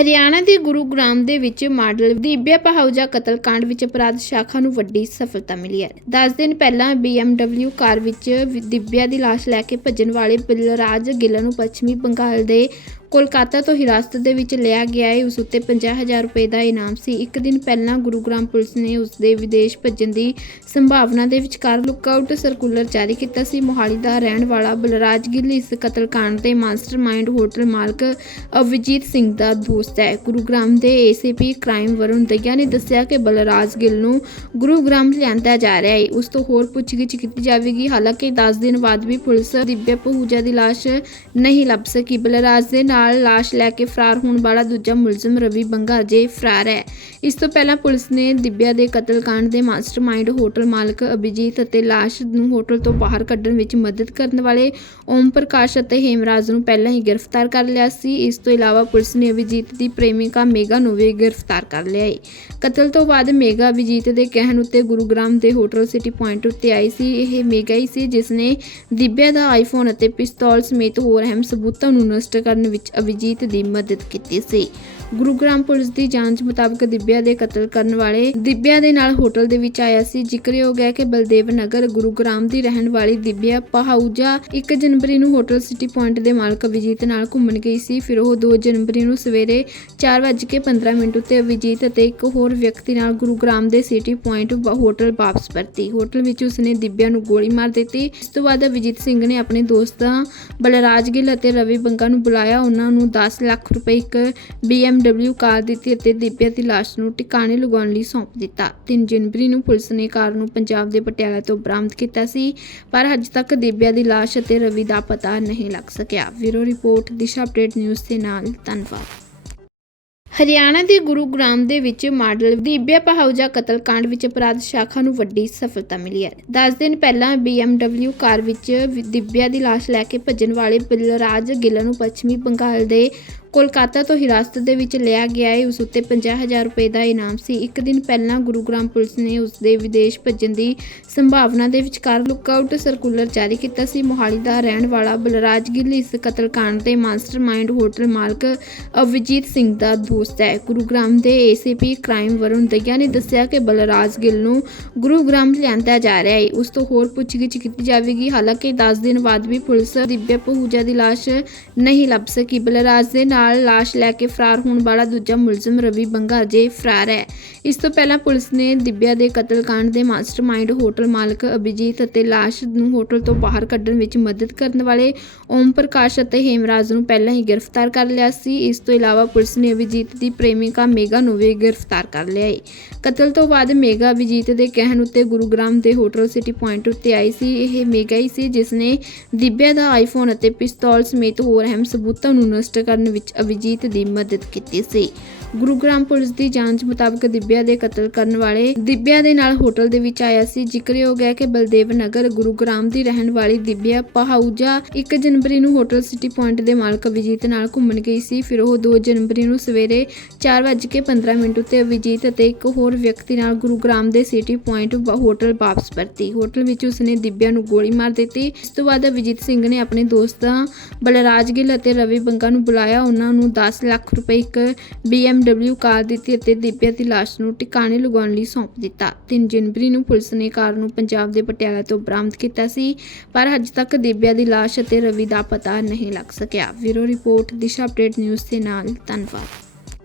ਹਰਿਆਣਾ ਦੇ ਗੁਰੂਗ੍ਰਾਮ ਦੇ ਵਿੱਚ ਮਾਡਲ ਦਿਬਿਆ ਪਹਾਉਜਾ ਕਤਲकांड ਵਿੱਚ ਅਪਰਾਧ ਸ਼ਾਖਾ ਨੂੰ ਵੱਡੀ ਸਫਲਤਾ ਮਿਲੀ ਹੈ। 10 ਦਿਨ ਪਹਿਲਾਂ BMW ਕਾਰ ਵਿੱਚ ਵਿ- ਦੀ ਲਾਸ਼ ਲੈ ਕੇ ਭੱਜਣ ਵਾਲੇ ਬਿਲਰਾਜ ਗਿੱਲ ਨੂੰ ਪੱਛਮੀ ਬੰਗਾਲ ਦੇ ਕੋਲਕਾਤਾ ਤੋਂ ਹਿਰਾਸਤ ਦੇ ਵਿੱਚ ਲਿਆ ਗਿਆ ਹੈ ਉਸ ਉੱਤੇ 50000 ਰੁਪਏ ਦਾ ਇਨਾਮ ਸੀ। ਇੱਕ ਦਿਨ ਪਹਿਲਾਂ ਗੁਰੂਗ੍ਰਾਮ ਪੁਲਿਸ ਨੇ ਉਸ ਦੇ ਵਿਦੇਸ਼ ਭੱਜਣ ਦੀ ਸੰਭਾਵਨਾ ਦੇ ਵਿਚਕਾਰ ਲੁੱਕਆਊਟ ਸਰਕੂਲਰ ਜਾਰੀ ਕੀਤਾ ਸੀ। ਮੋਹਾਲੀ ਦਾ ਰਹਿਣ ਵਾਲਾ ਬਲਰਾਜ ਗਿੱਲ ਇਸ ਕਤਲकांड ਦੇ ਮਾਸਟਰਮਾਈਂਡ ਹੋਟਲ ਮਾਲਕ ਅਵਿਜੀਤ ਸਿੰਘ ਦਾ ਦੋਸਤ ਹੈ। ਗੁਰੂਗ੍ਰਾਮ ਦੇ ਏਸੀਪੀ ਕ੍ਰਾਈਮ ਵਰੁਣ ਦਈਆ ਨੇ ਦੱਸਿਆ ਕਿ ਬਲਰਾਜ ਗਿੱਲ ਨੂੰ ਗੁਰੂਗ੍ਰਾਮ ਲਿਆਂਦਾ ਜਾ ਰਿਹਾ ਹੈ। ਉਸ ਤੋਂ ਹੋਰ ਪੁੱਛਗਿੱਛ ਕੀਤੀ ਜਾਵੇਗੀ। ਹਾਲਾਂਕਿ 10 ਦਿਨ ਬਾਅਦ ਵੀ ਪੁਲਿਸ ਦਿਬਿਆ ਪਹੂਜਾ ਦੀ ਲਾਸ਼ ਨਹੀਂ ਲੱਭ ਸਕੀ। ਬਲਰਾਜ ਦੇ ਨਾਲ ਨਾਲ ਲਾਸ਼ ਲੈ ਕੇ ਫਰਾਰ ਹੋਣ ਵਾਲਾ ਦੂਜਾ ਮੁਲਜ਼ਮ ਰਵੀ ਬੰਗਾ ਅਜੇ ਫਰਾਰ ਹੈ। ਇਸ ਤੋਂ ਪਹਿਲਾਂ ਪੁਲਿਸ ਨੇ ਦਿਬਿਆ ਦੇ ਕਤਲकांड ਦੇ ਮਾਸਟਰਮਾਈਂਡ ਹੋਟਲ ਮਾਲਕ ਅਭਿਜੀਤ ਅਤੇ ਲਾਸ਼ ਨੂੰ ਹੋਟਲ ਤੋਂ ਬਾਹਰ ਕੱਢਣ ਵਿੱਚ ਮਦਦ ਕਰਨ ਵਾਲੇ ਓਮ ਪ੍ਰਕਾਸ਼ ਅਤੇ ਹੇਮਰਾਜ ਨੂੰ ਪਹਿਲਾਂ ਹੀ ਗ੍ਰਿਫਤਾਰ ਕਰ ਲਿਆ ਸੀ। ਇਸ ਤੋਂ ਇਲਾਵਾ ਪੁਲਿਸ ਨੇ ਅਭਿਜੀਤ ਦੀ ਪ੍ਰੇਮਿਕਾ ਮੇਗਾ ਨੂੰ ਵੀ ਗ੍ਰਿਫਤਾਰ ਕਰ ਲਿਆ ਹੈ। ਕਤਲ ਤੋਂ ਬਾਅਦ ਮੇਗਾ ਅਭਿਜੀਤ ਦੇ ਕਹਿਣ ਉੱਤੇ ਗੁਰੂਗ੍ਰਾਮ ਦੇ ਹੋਟਲ ਸਿਟੀ ਪੁਆਇੰਟ ਉੱਤੇ ਆਈ ਸੀ। ਇਹ ਮੇਗਾ ਹੀ ਸੀ ਜਿਸ ਨੇ ਦਿਬਿਆ ਦਾ ਆਈਫੋਨ ਅਤੇ ਪਿਸਤੌਲ ਸਮੇਤ ਹੋਰ ਅਹਿਮ ਸਬੂਤਾਂ ਨੂੰ ਨਸ਼ਟ ਕਰਨ ਵਿੱਚ ਅਭਿਜੀਤ ਦੀ ਮਦਦ ਕੀਤੀ ਸੀ। ਗੁਰੂਗ੍ਰਾਮ ਪੁਲਿਸ ਦੀ ਜਾਂਚ ਮੁਤਾਬਕ ਦਿਬਿਆ ਦੇ ਕਤਲ ਕਰਨ ਵਾਲੇ ਦਿਬਿਆ ਦੇ ਨਾਲ ਹੋਟਲ ਦੇ ਵਿੱਚ ਆਇਆ ਸੀ। ਜ਼ਿਕਰਯੋਗ ਹੈ ਕਿ ਬਲਦੇਵ ਨਗਰ ਗੁਰੂਗ੍ਰਾਮ ਦੀ ਰਹਿਣ ਵਾਲੀ ਦਿਬਿਆ ਪਹਾਉਜਾ 1 ਜਨਵਰੀ ਨੂੰ ਹੋਟਲ ਸਿਟੀ ਪੁਆਇੰਟ ਦੇ ਮਾਲਕ ਅਭਿਜੀਤ ਨਾਲ ਘੁੰਮਣ ਗਈ ਸੀ। ਫਿਰ ਉਹ 2 ਜਨਵਰੀ ਨੂੰ ਸਵੇਰੇ 4:15 ਮਿੰਟ ਉੱਤੇ ਅਭਿਜੀਤ ਅਤੇ ਇੱਕ ਹੋਰ ਵਿਅਕਤੀ ਨਾਲ ਗੁਰੂਗ੍ਰਾਮ ਦੇ ਸਿਟੀ ਪੁਆਇੰਟ ਹੋਟਲ ਵਾਪਸ ਪਰਤੀ। ਹੋਟਲ ਵਿੱਚ ਉਸਨੇ ਦਿਬਿਆ ਨੂੰ ਗੋਲੀ ਮਾਰ ਦਿੱਤੀ। ਇਸ ਤੋਂ ਬਾਅਦ ਅਭਿਜੀਤ ਸਿੰਘ ਨੇ ਆਪਣੇ ਦੋਸਤਾਂ ਬਲਰਾਜ ਗਿੱਲ ਅਤੇ ਰਵੀ ਬੰਗਾ ਨੂੰ ਬੁਲਾਇਆ। ਉਹਨਾਂ ਨੂੰ 10 ਲੱਖ ਰੁਪਏ ਇੱਕ BMW ਕਾਰ ਦਿੱਤੀ ਅਤੇ ਦਿਬਿਆ ਦੀ ਲਾਸ਼ ਨੂੰ ਟਿਕਾਣੇ ਲਗਾਉਣ ਲਈ ਸੌਂਪ ਦਿੱਤਾ। 3 ਜਨਵਰੀ ਨੂੰ ਪੁਲਿਸ ਨੇ ਕਾਰ ਨੂੰ ਪੰਜਾਬ ਦੇ ਪਟਿਆਲਾ ਤੋਂ ਬਰਾਮਦ ਕੀਤਾ ਸੀ, ਪਰ ਅਜੇ ਤੱਕ ਦਿਬਿਆ ਦੀ ਲਾਸ਼ ਅਤੇ ਰਵੀ ਦਾ ਪਤਾ ਨਹੀਂ ਲੱਗ ਸਕਿਆ। ਵੀਰੋ ਰਿਪੋਰਟ, ਦਿਸ਼ਾ ਅਪਡੇਟ ਨਿਊਜ਼ ਦੇ ਨਾਲ, ਧੰਨਵਾਦ। ਹਰਿਆਣਾ ਦੇ ਗੁਰੂਗ੍ਰਾਮ ਦੇ ਵਿੱਚ ਮਾਡਲ ਦਿਬਿਆ ਪਹਾਉਜਾ ਕਤਲकांड ਵਿੱਚ ਅਪਰਾਧ ਸ਼ਾਖਾ ਨੂੰ ਵੱਡੀ ਸਫਲਤਾ ਮਿਲੀ ਹੈ। 10 ਦਿਨ ਪਹਿਲਾਂ BMW ਕਾਰ ਵਿੱਚ ਵਿ- ਦਿਬਿਆ ਦੀ ਲਾਸ਼ ਲੈ ਕੇ ਭੱਜਣ ਵਾਲੇ ਬਿਲਰਾਜ ਗਿੱਲ ਨੂੰ ਪੱਛਮੀ ਬੰਗਾਲ ਦੇ ਕੋਲਕਾਤਾ ਤੋਂ ਹਿਰਾਸਤ ਦੇ ਵਿੱਚ ਲਿਆ ਗਿਆ ਹੈ ਉਸ ਉੱਤੇ 50000 ਰੁਪਏ ਦਾ ਇਨਾਮ ਸੀ। ਇੱਕ ਦਿਨ ਪਹਿਲਾਂ ਗੁਰੂਗ੍ਰਾਮ ਪੁਲਿਸ ਨੇ ਉਸ ਦੇ ਵਿਦੇਸ਼ ਭੱਜਣ ਦੀ ਸੰਭਾਵਨਾ ਦੇ ਵਿਚਕਾਰ ਲੁੱਕਆਊਟ ਸਰਕੂਲਰ ਜਾਰੀ ਕੀਤਾ ਸੀ। ਮੋਹਾਲੀ ਦਾ ਰਹਿਣ ਵਾਲਾ ਬਲਰਾਜ ਗਿੱਲ ਇਸ ਕਤਲकांड ਦੇ ਮਾਸਟਰਮਾਈਂਡ ਹੋਟਲ ਮਾਲਕ ਅਵਿਜੀਤ ਸਿੰਘ ਦਾ ਦੋਸਤ ਹੈ। ਗੁਰੂਗ੍ਰਾਮ ਦੇ ਏਸੀਪੀ ਕ੍ਰਾਈਮ ਵਰੁਣ ਦਈਆ ਨੇ ਦੱਸਿਆ ਕਿ ਬਲਰਾਜ ਗਿੱਲ ਨੂੰ ਗੁਰੂਗ੍ਰਾਮ ਲਿਆਂਦਾ ਜਾ ਰਿਹਾ ਹੈ। ਉਸ ਤੋਂ ਹੋਰ ਪੁੱਛਗਿੱਛ ਕੀਤੀ ਜਾਵੇਗੀ। ਹਾਲਾਂਕਿ 10 ਦਿਨ ਬਾਅਦ ਵੀ ਪੁਲਿਸ ਦਿਬਿਆ ਪਹੂਜਾ ਦੀ ਲਾਸ਼ ਨਹੀਂ ਲੱਭ ਸਕੀ। ਬਲਰਾਜ ਦੇ ਨਾਲ ਨਾਲ ਲਾਸ਼ ਲੈ ਕੇ ਫਰਾਰ ਹੋਣ ਵਾਲਾ ਦੂਜਾ ਮੁਲਜ਼ਮ ਰਵੀ ਬੰਗਾ ਅਜੇ ਫਰਾਰ ਹੈ। ਇਸ ਤੋਂ ਪਹਿਲਾਂ ਪੁਲਿਸ ਨੇ ਦਿਬਿਆ ਦੇ ਕਤਲकांड ਦੇ ਮਾਸਟਰਮਾਈਂਡ ਹੋਟਲ ਮਾਲਕ ਅਭਿਜੀਤ ਅਤੇ ਲਾਸ਼ ਨੂੰ ਹੋਟਲ ਤੋਂ ਬਾਹਰ ਕੱਢਣ ਵਿੱਚ ਮਦਦ ਕਰਨ ਵਾਲੇ ਓਮ ਪ੍ਰਕਾਸ਼ ਅਤੇ ਹੇਮਰਾਜ ਨੂੰ ਪਹਿਲਾਂ ਹੀ ਗ੍ਰਿਫਤਾਰ ਕਰ ਲਿਆ ਸੀ। ਇਸ ਤੋਂ ਇਲਾਵਾ ਪੁਲਿਸ ਨੇ ਅਭਿਜੀਤ ਦੀ ਪ੍ਰੇਮਿਕਾ ਮੇਗਾ ਨੂੰ ਵੀ ਗ੍ਰਿਫਤਾਰ ਕਰ ਲਿਆ ਹੈ। ਕਤਲ ਤੋਂ ਬਾਅਦ ਮੇਗਾ ਅਭਿਜੀਤ ਦੇ ਕਹਿਣ ਉੱਤੇ ਗੁਰੂਗ੍ਰਾਮ ਦੇ ਹੋਟਲ ਸਿਟੀ ਪੁਆਇੰਟ ਉੱਤੇ ਆਈ ਸੀ। ਇਹ ਮੇਗਾ ਹੀ ਸੀ ਜਿਸ ਨੇ ਦਿਬਿਆ ਦਾ ਆਈਫੋਨ ਅਤੇ ਪਿਸਤੌਲ ਸਮੇਤ ਹੋਰ ਅਹਿਮ ਸਬੂਤਾਂ ਨੂੰ ਨਸ਼ਟ ਕਰਨ ਵਿੱਚ ਅਭਿਜੀਤ ਦੀ ਮਦਦ ਕੀਤੀ ਸੀ। ਗੁਰੂਗ੍ਰਾਮ ਪੁਲਿਸ ਦੀ ਜਾਂਚ ਮੁਤਾਬਕ ਦਿਬਿਆ ਦੇ ਕਤਲ ਕਰਨ ਵਾਲੇ ਦਿਬਿਆ ਦੇ ਨਾਲ ਹੋਟਲ ਦੇ ਵਿੱਚ ਆਇਆ ਸੀ। ਜ਼ਿਕਰਯੋਗ ਹੈ ਕਿ ਬਲਦੇਵ ਨਗਰ ਗੁਰੂਗ੍ਰਾਮ ਦੀ ਰਹਿਣ ਵਾਲੀ ਦਿਬਿਆ ਪਹਾਉਜਾ 1 ਜਨਵਰੀ ਨੂੰ ਹੋਟਲ ਸਿਟੀ ਪੁਆਇੰਟ ਦੇ ਮਾਲਕ ਅਭਿਜੀਤ ਨਾਲ ਘੁੰਮਣ ਗਈ ਸੀ। ਫਿਰ ਉਹ 2 ਜਨਵਰੀ ਨੂੰ ਸਵੇਰੇ 4:15 ਮਿੰਟ ਉੱਤੇ ਅਭਿਜੀਤ ਅਤੇ ਇੱਕ ਹੋਰ ਵਿਅਕਤੀ ਨਾਲ ਗੁਰੂਗ੍ਰਾਮ ਦੇ ਸਿਟੀ ਪੁਆਇੰਟ ਹੋਟਲ ਵਾਪਸ ਪਰਤੀ। ਹੋਟਲ ਵਿੱਚ ਉਸਨੇ ਦਿਬਿਆ ਨੂੰ ਗੋਲੀ ਮਾਰ ਦਿੱਤੀ। ਇਸ ਤੋਂ ਬਾਅਦ ਅਭਿਜੀਤ ਸਿੰਘ ਨੇ ਆਪਣੇ ਦੋਸਤਾਂ ਬਲਰਾਜ ਗਿੱਲ ਅਤੇ ਰਵੀ ਬੰਗਾ ਨੂੰ ਬੁਲਾਇਆ। ਉਹਨਾਂ ਨੂੰ 10 ਲੱਖ ਰੁਪਏ ਇੱਕ BMW ਕਾਰ ਦਿੱਤੀ ਅਤੇ ਦਿਬਿਆ ਦੀ ਲਾਸ਼ ਨੂੰ ਟਿਕਾਣੇ ਲਗਾਉਣ ਲਈ ਸੌਂਪ ਦਿੱਤਾ। 3 ਜਨਵਰੀ ਨੂੰ ਪੁਲਿਸ ਨੇ ਕਾਰ ਨੂੰ ਪੰਜਾਬ ਦੇ ਪਟਿਆਲਾ ਤੋਂ ਬਰਾਮਦ ਕੀਤਾ ਸੀ, ਪਰ ਅਜੇ ਤੱਕ ਦਿਬਿਆ ਦੀ ਲਾਸ਼ ਅਤੇ ਰਵੀ ਦਾ ਪਤਾ ਨਹੀਂ ਲੱਗ ਸਕਿਆ। Bureau report, Disha update news ਦੇ ਨਾਲ। ਧੰਨਵਾਦ।